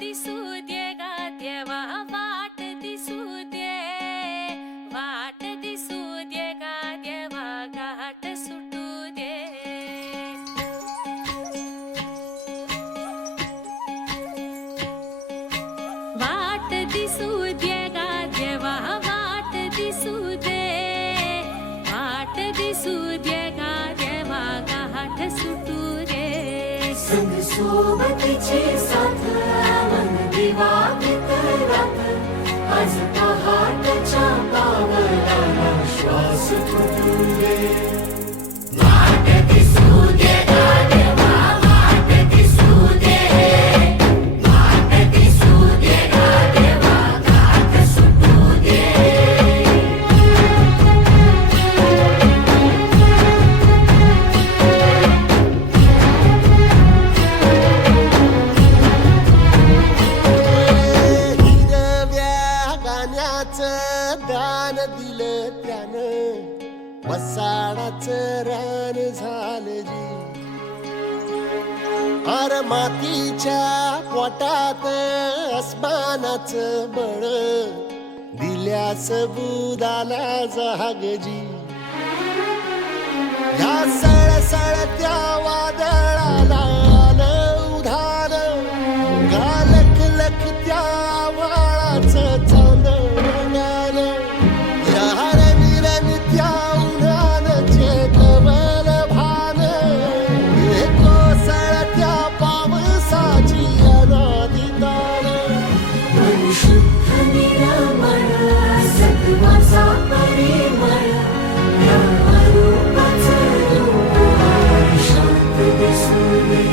दिसू दे गा देवा, वाट दिसू दे, वाट दिसू दे गा देवा, घाट सुटू दे. वाट दिसू दे गा देवा, वाट दिसू दे, वाट दिसू दे गा देवा, घाट सुटू दे. संग सोबतीची साथ मन दिवाळीत रात, आज पहाटच्या पावलाला श्वास फुटू दे. वाट दिसू दे गा देवा, वाट दिसू दे, वाट दिसू दे गा देवा, घाट सुटू दे. दान दिलं त्यानं, वसाडाचं रान झालं जी. अर मातीच्या पोटात अस्मानाचं बळ, दिल्यास बुदाला जागजी. या सळसळत्या वादळाला आलं उधार, गालख लख त्या वाळाचं चांदण. शुद्ध निरामळ सत्वाचा परिमळ, या रूपाचं रूप शांत दिसू दे.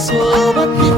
सोबत